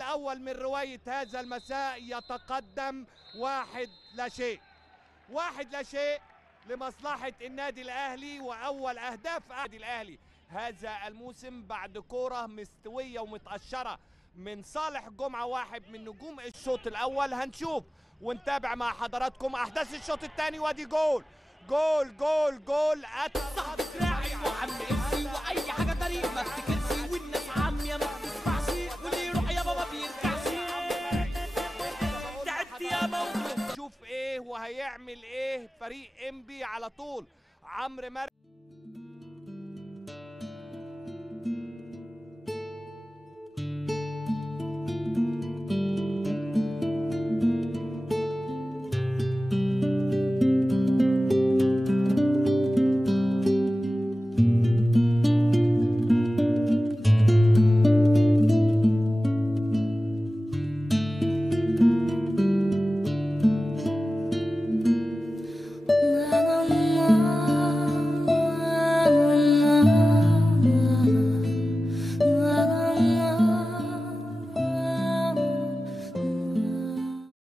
الأول من رواية هذا المساء يتقدم 1-0. 1-0 لمصلحة النادي الأهلي، وأول أهداف النادي الأهلي هذا الموسم بعد كرة مستوية ومتقشرة من صالح جمعة، واحد من نجوم الشوط الأول. هنشوف ونتابع مع حضراتكم أحداث الشوط الثاني، وادي جول جول جول جول. دراعي وعم قرسي واي حاجه طريق ما افتكرش، والناس عاميه ما بتسمعش، واللي يروح يابا ما بيرجعش. تعبت يا موضوع. شوف ايه وهيعمل ايه فريق انبي على طول. عمرو مرعي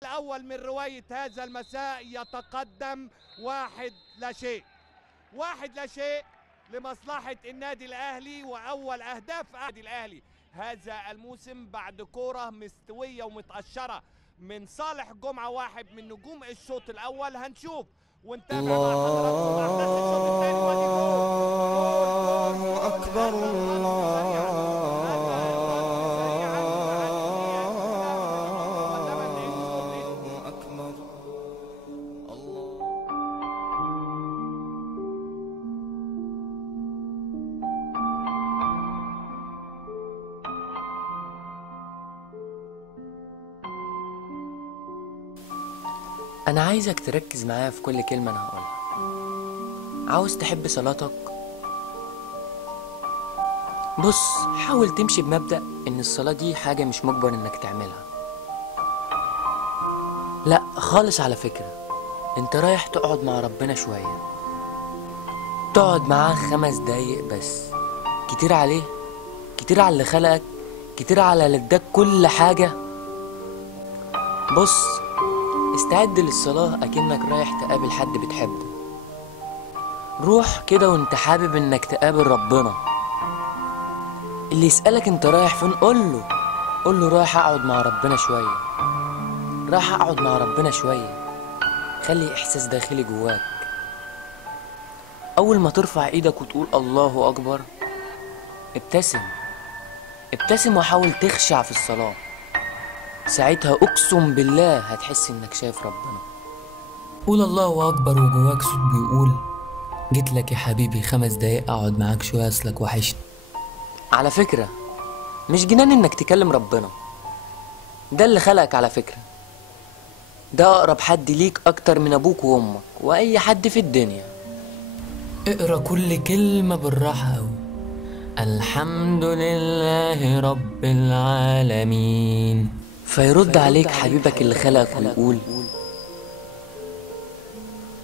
الأول من رواية هذا المساء يتقدم 1-0. 1-0 لمصلحة النادي الأهلي، وأول أهداف النادي الأهلي هذا الموسم بعد كرة مستوية ومتقشرة من صالح جمعة، واحد من نجوم الشوط الأول. هنشوف ونتابع مع حضراتكم أحداث الشوط الثاني، وادي جول الله أكبر الله أكبر الله. أنا عايزك تركز معايا في كل كلمة أنا هقولها. عاوز تحب صلاتك؟ بص، حاول تمشي بمبدأ إن الصلاة دي حاجة مش مجبر إنك تعملها. لأ خالص، على فكرة أنت رايح تقعد مع ربنا شوية، تقعد معاه 5 دقايق بس. كتير عليه؟ كتير على اللي خلقك؟ كتير على اللي اداك كل حاجة؟ بص، استعد للصلاة أكنك رايح تقابل حد بتحبه. روح كده وانت حابب انك تقابل ربنا. اللي يسألك انت رايح فين قول له رايح اقعد مع ربنا شوية، رايح اقعد مع ربنا شوية. خلي احساس داخلي جواك. اول ما ترفع ايدك وتقول الله اكبر، ابتسم وحاول تخشع في الصلاة. ساعتها اقسم بالله هتحس انك شايف ربنا. قول الله اكبر وجواك صوت بيقول جيت لك يا حبيبي 5 دقايق اقعد معاك شويه، اصلك وحشني. على فكره مش جنان انك تكلم ربنا، ده اللي خلقك على فكره. ده اقرب حد ليك اكتر من ابوك وامك واي حد في الدنيا. اقرا كل كلمه بالراحه قوي. الحمد لله رب العالمين. فيرد عليك حبيبك اللي خلقك ويقول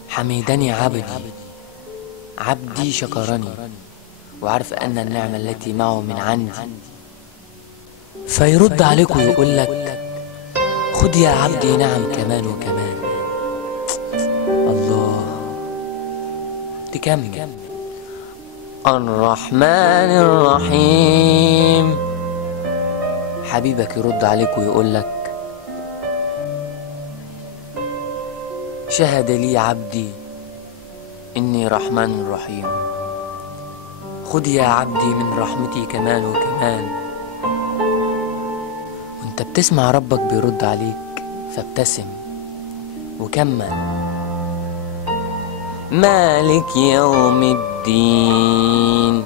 حميدني عبدي شكرني وعرف أن النعمة التي معه من عندي. فيرد عليك ويقول لك خد يا عبدي نعم كمان وكمان. الله. تكمل الرحمن الرحيم. حبيبك يرد عليك ويقول لك شهد لي عبدي إني رحمن رحيم. خد يا عبدي من رحمتي كمان وكمان. وانت بتسمع ربك بيرد عليك، فابتسم وكمل مالك يوم الدين.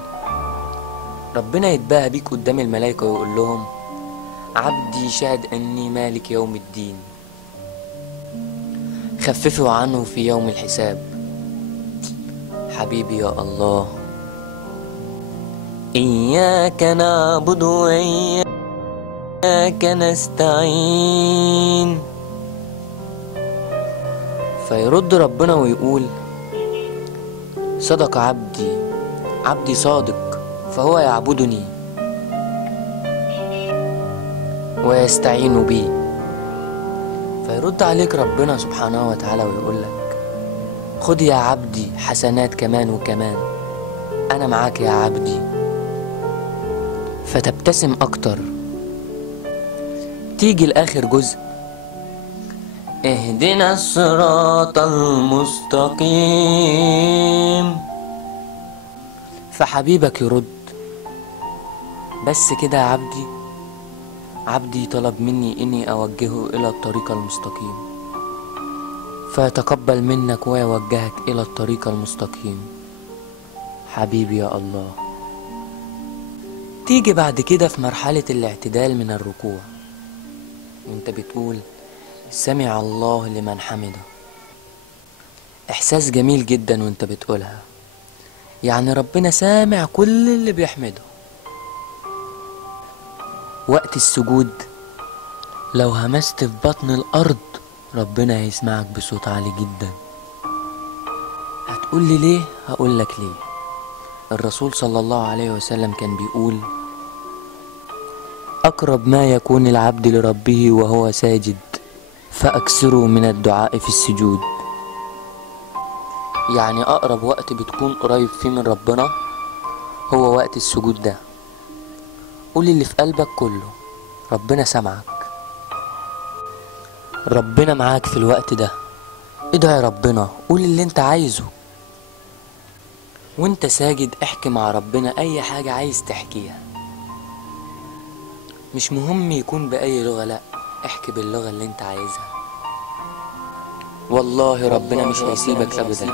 ربنا يتباهى بيك قدام الملائكة ويقول لهم عبدي شهد أني مالك يوم الدين. خففوا عنه في يوم الحساب. حبيبي يا الله، إياك نعبد وإياك نستعين. فيرد ربنا ويقول صدق عبدي صادق فهو يعبدني. ويستعين بي. فيرد عليك ربنا سبحانه وتعالى ويقول لك خد يا عبدي حسنات كمان وكمان، أنا معاك يا عبدي. فتبتسم أكتر. تيجي لآخر جزء اهدنا الصراط المستقيم، فحبيبك يرد بس كده يا عبدي؟ عبدي طلب مني إني أوجهه إلى الطريق المستقيم، فيتقبل منك ويوجهك إلى الطريق المستقيم. حبيبي يا الله. تيجي بعد كده في مرحلة الاعتدال من الركوع وانت بتقول سمع الله لمن حمده. إحساس جميل جدا وانت بتقولها، يعني ربنا سامع كل اللي بيحمده. وقت السجود لو همست في بطن الأرض ربنا هيسمعك بصوت عالي جدا. هتقول لي ليه؟ هقول لك ليه. الرسول صلى الله عليه وسلم كان بيقول أقرب ما يكون العبد لربه وهو ساجد فأكثروا من الدعاء في السجود. يعني أقرب وقت بتكون قريب فيه من ربنا هو وقت السجود ده. قول اللي في قلبك كله، ربنا سمعك، ربنا معاك في الوقت ده. ادعي ربنا، قول اللي انت عايزه وانت ساجد. احكي مع ربنا اي حاجة عايز تحكيها، مش مهم يكون بأي لغة، لا احكي باللغة اللي انت عايزها. والله ربنا مش هيسيبك ابدا.